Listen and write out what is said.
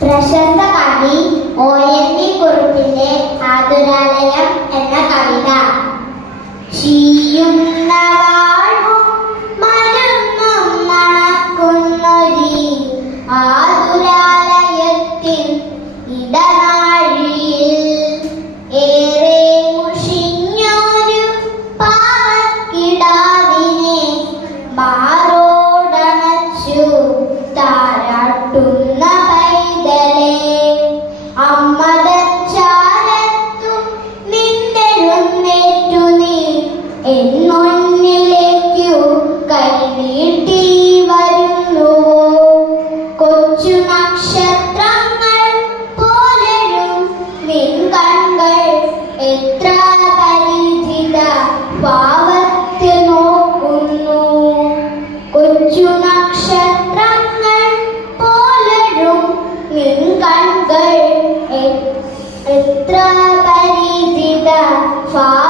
പ്രശസ്ത കവി ONV കുറുപ്പിന്റെ ആതുരാലയം എന്ന കവിത. ചീയുന്ന വാഴും മരുന്നും മണക്കുന്നൊരി ആതുരാലയത്തിൻ ഇടനാഴിയിൽ ഏറെ മുഷിഞ്ഞൊരു പാവക്കിടാവിനെ മാറോടണച്ചു താരാട്ടുന്ന പൈതലേ, അമ്മതച്ചാരത്തും നിന്നെഴുന്നേറ്റു നീ എന്നൊന്നിലേക്കു കൈനീട്ടി വരുന്നുവോ. കൊച്ചു നക്ഷത്രങ്ങൾ പോലെയും നിൻ കണ്ണുകൾ എത്ര പരിചിത ഭാവത്തിൽ നോക്കുന്നു. കൊച്ചു നക്ഷത്രങ്ങൾ പോലെയും നിൻ കണ്ണുകൾ എത്ര പരിചിത ഭാവത്തിൽ